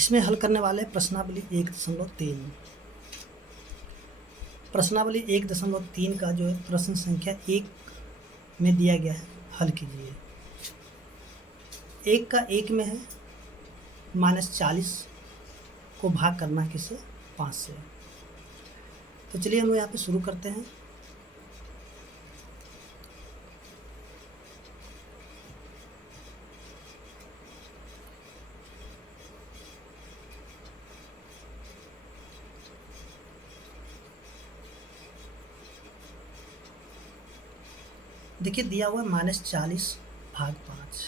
इसमें हल करने वाले हैं प्रश्नावली 1.3। प्रश्नावली 1.3 का जो है प्रश्न संख्या 1 में दिया गया है, हल कीजिए। 1 का 1 में है -40 को भाग करना किससे? 5 से। तो चलिए हम लोग यहाँ पे शुरू करते हैं। देखिए दिया हुआ -40 भाग 5,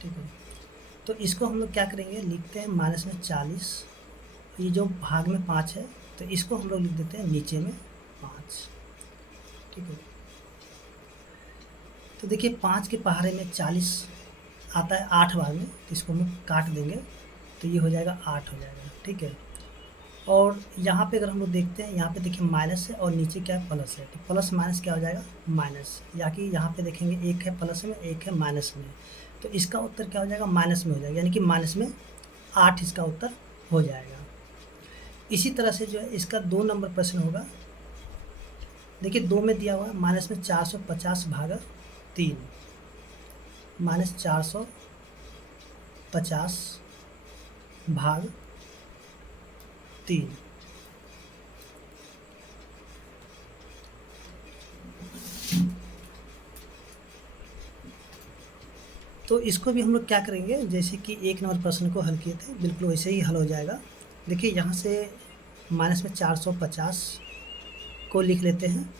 ठीक है। तो इसको हम लोग क्या करेंगे, लिखते हैं माइनस में 40, ये जो भाग में 5 है तो इसको हम लोग लिख देते हैं नीचे में 5, ठीक है। तो देखिए 5 के पहाड़े में 40 आता है 8 बार में, तो इसको हम लोग काट देंगे तो ये हो जाएगा 8 हो जाएगा, ठीक है। और यहाँ पे अगर हम लोग देखते हैं, यहाँ पे देखिए माइनस है और नीचे क्या है, प्लस है। तो प्लस माइनस क्या हो जाएगा, माइनस। या कि यहाँ पे देखेंगे एक है प्लस में, एक है माइनस में, तो इसका उत्तर क्या हो जाएगा, माइनस में हो जाएगा, यानी कि माइनस में 8 इसका उत्तर हो जाएगा। इसी तरह से जो है इसका 2 नंबर प्रश्न होगा। देखिए 2 में दिया हुआ माइनस में 450 भागा 3, माइनस 450 भाग 3। तो इसको भी हम लोग क्या करेंगे, जैसे कि 1 नंबर प्रश्न को हल किए थे बिल्कुल वैसे ही हल हो जाएगा। देखिए यहाँ से माइनस में 450 को लिख लेते हैं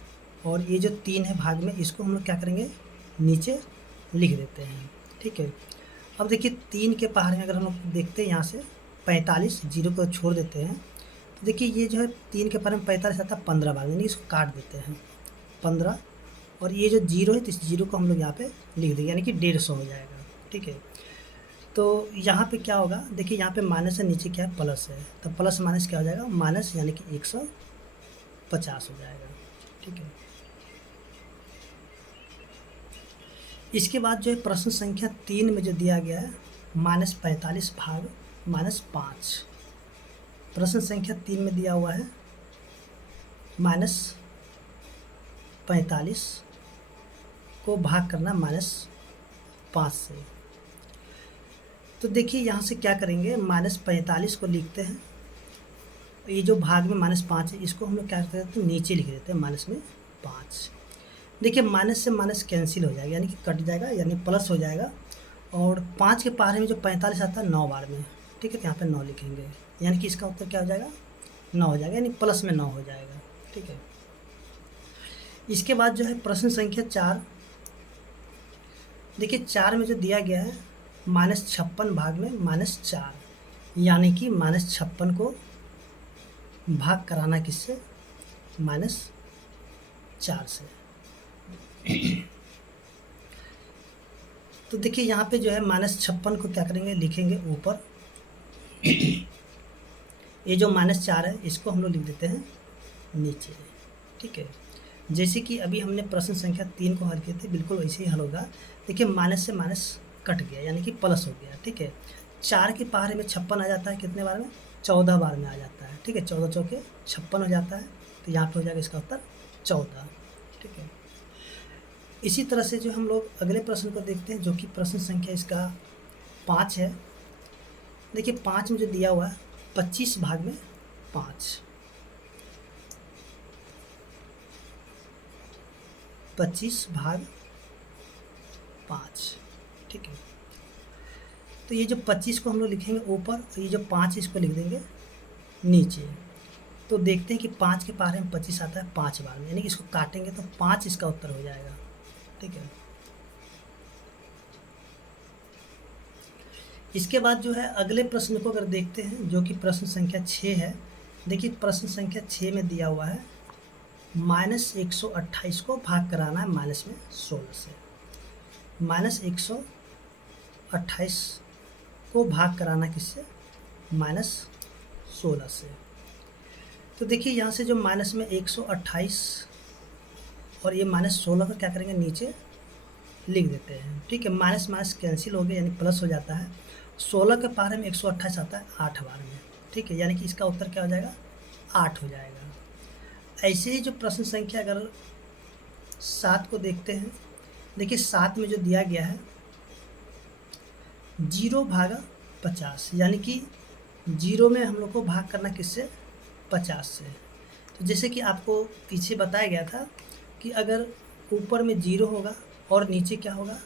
और ये जो 3 है भाग में, इसको हम लोग क्या करेंगे, नीचे लिख देते हैं, ठीक है। अब देखिए 3 के पहाड़ में अगर हम लोग देखते हैं यहाँ से 45, जीरो को छोड़ देते हैं, तो देखिए ये जो है 3 के पहाड़ में 45 आता है 15 बार, यानी इसको काट देते हैं 15, और ये जो जीरो है तो इस जीरो को हम लोग यहाँ पे लिख देंगे, यानी कि 150 हो जाएगा, ठीक है। तो यहाँ पे क्या होगा, देखिए यहाँ पे माइनस है, नीचे क्या है, प्लस है, तो प्लस माइनस क्या हो जाएगा, माइनस, यानी कि 150 हो जाएगा, ठीक है। इसके बाद जो है प्रश्न संख्या 3 में जो दिया गया है -45 भाग -5, प्रश्न संख्या 3 में दिया हुआ है -45 को भाग करना -5 से। तो देखिए यहाँ से क्या करेंगे, -45 को लिखते हैं, ये जो भाग में -5 है इसको हम लोग क्या करते हैं, तो नीचे लिख देते हैं माइनस में 5। देखिए माइनस से माइनस कैंसिल हो जाएगा, यानी कि कट जाएगा, यानी प्लस हो जाएगा। और 5 के पहाड़े में जो 45 आता है 9 बार में, ठीक है, तो यहाँ पे 9 लिखेंगे, यानी कि इसका उत्तर क्या हो जाएगा, 9 हो जाएगा, यानी प्लस में 9 हो जाएगा, ठीक है। इसके बाद जो है प्रश्न संख्या 4, देखिए 4 में जो दिया गया है -56 भाग में -4, यानी कि -56 को भाग कराना किससे, -4 से। तो देखिए यहाँ पे जो है -56 को क्या करेंगे, लिखेंगे ऊपर, ये जो -4 है इसको हम लोग लिख देते हैं नीचे, ठीक है। जैसे कि अभी हमने प्रश्न संख्या 3 को हल किए थे बिल्कुल वैसे ही हल होगा। देखिए माइनस से माइनस कट गया, यानी कि प्लस हो गया, ठीक है। 4 के पहाड़े में 56 आ जाता है, कितने बार में, 14 बार में आ जाता है, ठीक है। 14 चौके 56 हो जाता है, तो यहाँ पे हो जाएगा इसका उत्तर 14, ठीक है। इसी तरह से जो हम लोग अगले प्रश्न को देखते हैं, जो कि प्रश्न संख्या इसका 5 है। देखिए 5 में जो दिया हुआ है 25 भाग में 5, 25 भाग 5, ठीक है। तो ये जो 25 को हम लोग लिखेंगे ऊपर, ये जो 5 इसको लिख देंगे नीचे। तो देखते हैं कि 5 के पहाड़े में 25 आता है 5 बार में, यानी कि इसको काटेंगे तो 5 इसका उत्तर हो जाएगा, ठीक है। इसके बाद जो है अगले प्रश्न को अगर देखते हैं, जो कि प्रश्न संख्या 6 है। देखिए प्रश्न संख्या 6 में दिया हुआ है -128 को भाग कराना है माइनस में 16 से। -128 को भाग कराना किससे, -16 से। तो देखिए यहाँ से जो माइनस में 128 और ये -16 को क्या करेंगे, नीचे लिख देते हैं, ठीक है। माइनस माइनस कैंसिल हो गया, यानी प्लस हो जाता है। 16 के पारे में 128 आता है 8 बार में, ठीक है, यानी कि इसका उत्तर क्या हो जाएगा, 8 हो जाएगा। ऐसे ही जो प्रश्न संख्या अगर 7 को देखते हैं, देखिए 7 में जो दिया गया है 0/50, यानी कि 0 में हम लोग को भाग करना किससे, 50 से। तो जैसे कि आपको पीछे बताया गया था कि अगर ऊपर में 0 होगा और नीचे क्या होगा,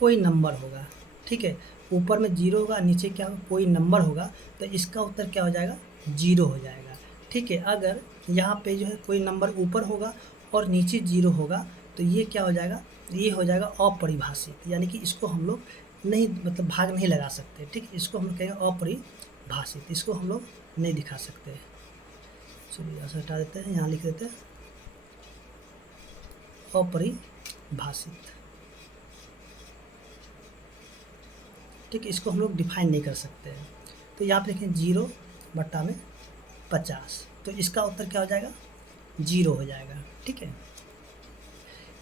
कोई नंबर होगा, ठीक है, ऊपर में 0 होगा, नीचे क्या होगा, कोई नंबर होगा, तो इसका उत्तर क्या हो जाएगा, 0 हो जाएगा, ठीक है। अगर यहाँ पे जो है कोई नंबर ऊपर होगा और नीचे 0 होगा, तो ये क्या हो जाएगा, ये हो जाएगा अपरिभाषित, यानी कि इसको हम लोग नहीं, मतलब भाग नहीं लगा सकते, ठीक, इसको हम कहेंगे अपरिभाषित, इसको हम लोग नहीं दिखा सकते। चलिए ऐसा हटा देते हैं, यहाँ लिख देते हैं अपरिभाषित, ठीक है, इसको हम लोग डिफाइन नहीं कर सकते हैं। तो यहाँ पे लिखें 0/50, तो इसका उत्तर क्या हो जाएगा, 0 हो जाएगा, ठीक है।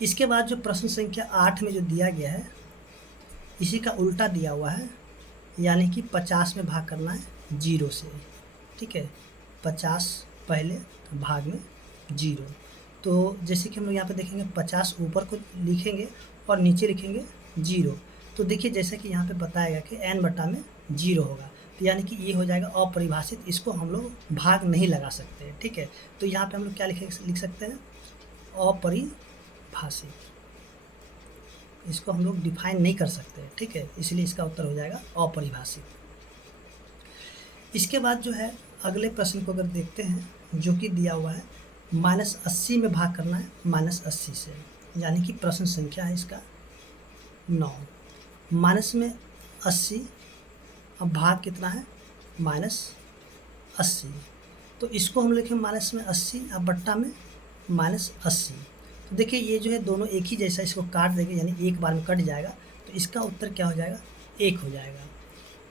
इसके बाद जो प्रश्न संख्या 8 में जो दिया गया है, इसी का उल्टा दिया हुआ है, यानी कि 50 में भाग करना है 0 से, ठीक है, 50 पहले भाग में 0। तो जैसे कि हम लोग यहाँ पे देखेंगे 50 ऊपर को लिखेंगे और नीचे लिखेंगे 0, तो देखिए जैसे कि यहाँ पे बताया गया कि n/0 होगा, तो यानी कि ये हो जाएगा अपरिभाषित, इसको हम लोग भाग नहीं लगा सकते, ठीक है। तो यहाँ पे हम लोग क्या लिख सकते हैं, अपरिभाषित, इसको हम लोग डिफाइन नहीं कर सकते, ठीक है, इसलिए इसका उत्तर हो जाएगा अपरिभाषित। इसके बाद जो है अगले प्रश्न को अगर देखते हैं, जो कि दिया हुआ है -80 में भाग करना है -80 से, यानी कि प्रश्न संख्या है इसका 9। माइनस में 80, अब भाग कितना है, -80, तो इसको हम लिखें माइनस में 80 अब बट्टा में -80। तो देखिए ये जो है दोनों एक ही जैसा, इसको काट देंगे, यानी एक बार में कट जाएगा, तो इसका उत्तर क्या हो जाएगा, 1 हो जाएगा।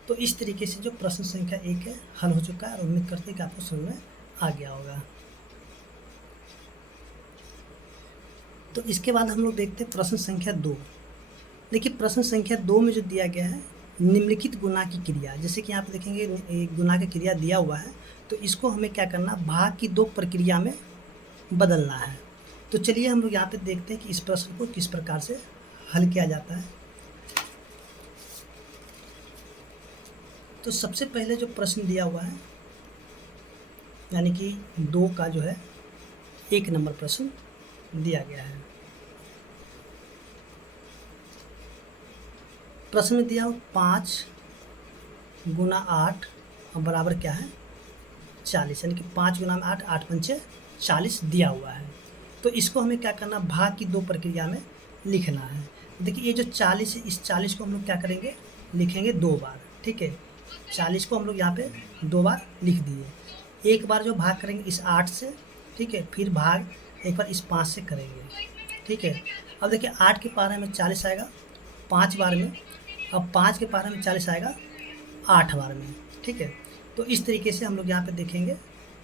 तो इस तरीके से जो प्रश्न संख्या 1 है हल हो चुका है, और उम्मीद करते हैं कि आपको समझ में आ गया होगा। तो इसके बाद हम लोग देखते हैं प्रश्न संख्या 2। देखिए प्रश्न संख्या 2 में जो दिया गया है निम्नलिखित गुणा की क्रिया, जैसे कि यहाँ पे देखेंगे एक गुणा की क्रिया दिया हुआ है, तो इसको हमें क्या करना, भाग की 2 प्रक्रिया में बदलना है। तो चलिए हम लोग यहाँ पे देखते हैं कि इस प्रश्न को किस प्रकार से हल किया जाता है। तो सबसे पहले जो प्रश्न दिया हुआ है, यानी कि 2 का जो है 1 नंबर प्रश्न दिया गया है। प्रश्न में दिया हो 5 × 8 बराबर क्या है, 40, यानी कि 5 × 8, 8 पंचे 40 दिया हुआ है। तो इसको हमें क्या करना, भाग की 2 प्रक्रिया में लिखना है। देखिए ये जो 40 है, इस 40 को हम लोग क्या करेंगे, लिखेंगे 2 बार, ठीक है, 40 को हम लोग यहाँ पे 2 बार लिख दिए। एक बार जो भाग करेंगे इस 8 से, ठीक है, फिर भाग एक बार इस 5 से करेंगे, ठीक है। अब देखिए 8 के पारे में 40 आएगा 5 बार में, अब 5 के पारे में 40 आएगा 8 बार में, ठीक है। तो इस तरीके से हम लोग यहाँ पे देखेंगे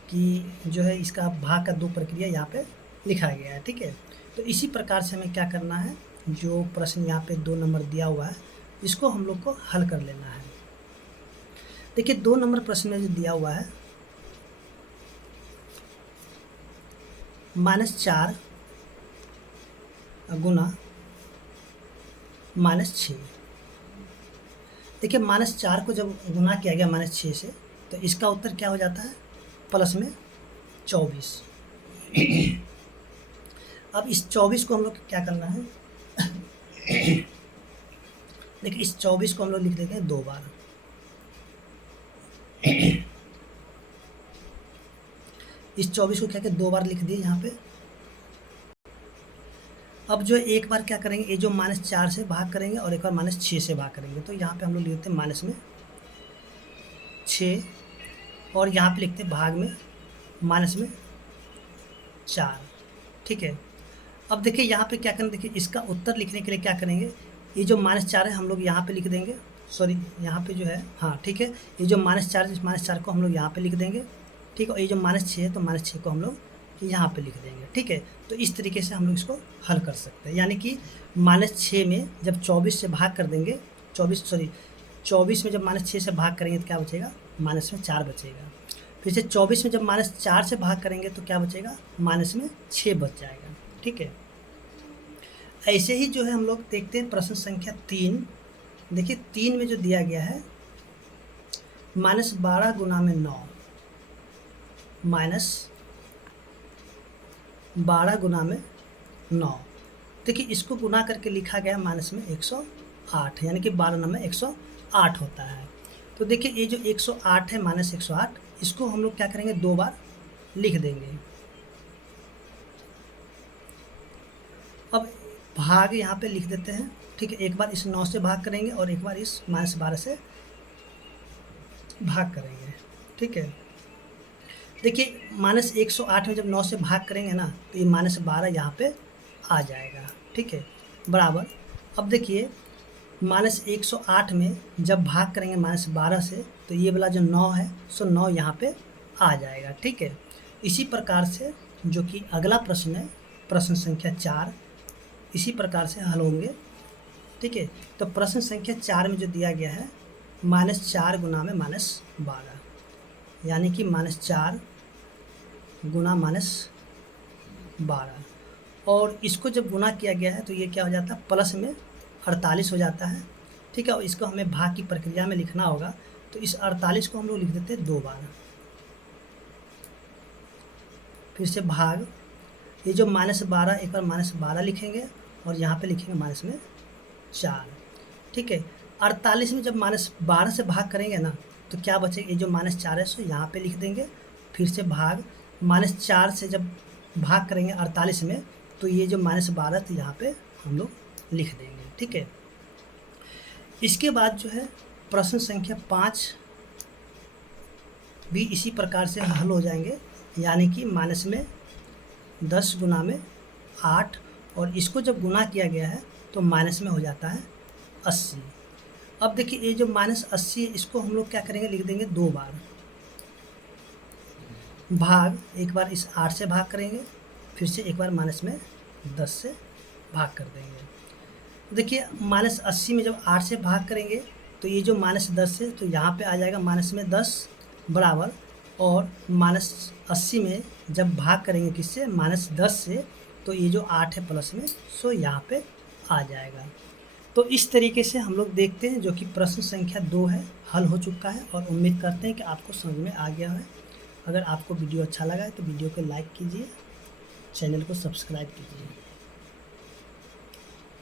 कि जो है इसका भाग का 2 प्रक्रिया यहाँ पे लिखा गया है, ठीक है। तो इसी प्रकार से हमें क्या करना है, जो प्रश्न यहाँ पे 2 नंबर दिया हुआ है, इसको हम लोग को हल कर लेना है। देखिए 2 नंबर प्रश्न में जो दिया हुआ है -4 गुना -6। देखिए -4 को जब गुना किया गया -6 से, तो इसका उत्तर क्या हो जाता है, प्लस में 24। अब इस 24 को हम लोग क्या करना है, देखिए इस 24 को हम लोग लिख देते हैं 2 बार। इस 24 को क्या क्या 2 बार लिख दिए यहाँ पे। अब जो एक बार क्या करेंगे, ये जो -4 से भाग करेंगे और एक बार -6 से भाग करेंगे, तो यहाँ पे हम लोग लिखते हैं माइनस में 6, और यहाँ पे लिखते हैं भाग में माइनस में 4, ठीक है। अब देखिए यहाँ पे क्या करें, देखिए इसका उत्तर लिखने के लिए क्या करेंगे, ये जो -4 है हम लोग यहाँ पे लिख देंगे, सॉरी यहाँ पे जो है, हाँ ठीक है, ये जो -4 को हम लोग यहाँ पे लिख देंगे, ठीक है, और ये जो -6 है तो -6 को हम लोग यहाँ पे लिख देंगे, ठीक है। तो इस तरीके से हम लोग इसको हल कर सकते हैं, यानी कि -6 में जब 24 से भाग कर देंगे, 24 में जब -6 से भाग करेंगे तो क्या बचेगा, माइनस में 4 बचेगा। फिर से 24 में जब -4 से भाग करेंगे तो क्या बचेगा, माइनस में 6 बच जाएगा। ठीक है, ऐसे ही जो है हम लोग देखते हैं प्रश्न संख्या 3। देखिए 3 में जो दिया गया है -12 गुना में 9, -12 गुना में 9। देखिए इसको गुना करके लिखा गया माइनस में 108, यानी कि 12 9 में 108 होता है। तो देखिए ये जो 108 है -108, इसको हम लोग क्या करेंगे, 2 बार लिख देंगे। अब भाग यहाँ पे लिख देते हैं। ठीक है, एक बार इस 9 से भाग करेंगे और एक बार इस -12 से भाग करेंगे। ठीक है, देखिए -108 में जब 9 से भाग करेंगे ना तो ये -12 यहाँ पे आ जाएगा। ठीक है, बराबर। अब देखिए -108 में जब भाग करेंगे -12 से तो ये वाला जो 9 है सो 9 यहाँ पे आ जाएगा। ठीक है, इसी प्रकार से जो कि अगला प्रश्न है, प्रश्न संख्या 4, इसी प्रकार से हल होंगे। ठीक है, तो प्रश्न संख्या 4 में जो दिया गया है -4 गुना में -12, यानी कि -4 गुना -12, और इसको जब गुना किया गया है तो ये क्या हो जाता है, प्लस में 48 हो जाता है। ठीक है, और इसको हमें भाग की प्रक्रिया में लिखना होगा, तो इस 48 को हम लोग लिख देते हैं 2 बार। फिर से भाग, ये जो -12 एक बार -12 लिखेंगे और यहाँ पे लिखेंगे माइनस में 4। ठीक है, 48 में जब -12 से भाग करेंगे ना तो क्या बचेगा, ये जो -4 है सो यहाँ पे लिख देंगे। फिर से भाग, -4 से जब भाग करेंगे 48 में तो ये जो -12 तो यहाँ पे हम लोग लिख देंगे। ठीक है, इसके बाद जो है प्रश्न संख्या 5 भी इसी प्रकार से हल हो जाएंगे, यानी कि माइनस में 10 गुना में 8, और इसको जब गुना किया गया है तो माइनस में हो जाता है 80। अब देखिए ये जो -80 है इसको हम लोग क्या करेंगे, लिख देंगे 2 बार। भाग, एक बार इस 8 से भाग करेंगे, फिर से एक बार माइनस में 10 से भाग कर देंगे। देखिए -80 में जब 8 से भाग करेंगे तो ये जो -10 है तो यहाँ पे आ जाएगा माइनस में 10 बराबर, और -80 में जब भाग करेंगे किससे, -10 से, तो ये जो 8 है प्लस में सो यहाँ पे आ जाएगा। तो इस तरीके से हम लोग देखते हैं जो कि प्रश्न संख्या 2 है हल हो चुका है, और उम्मीद करते हैं कि आपको समझ में आ गया है। अगर आपको वीडियो अच्छा लगा है तो वीडियो को लाइक कीजिए, चैनल को सब्सक्राइब कीजिए।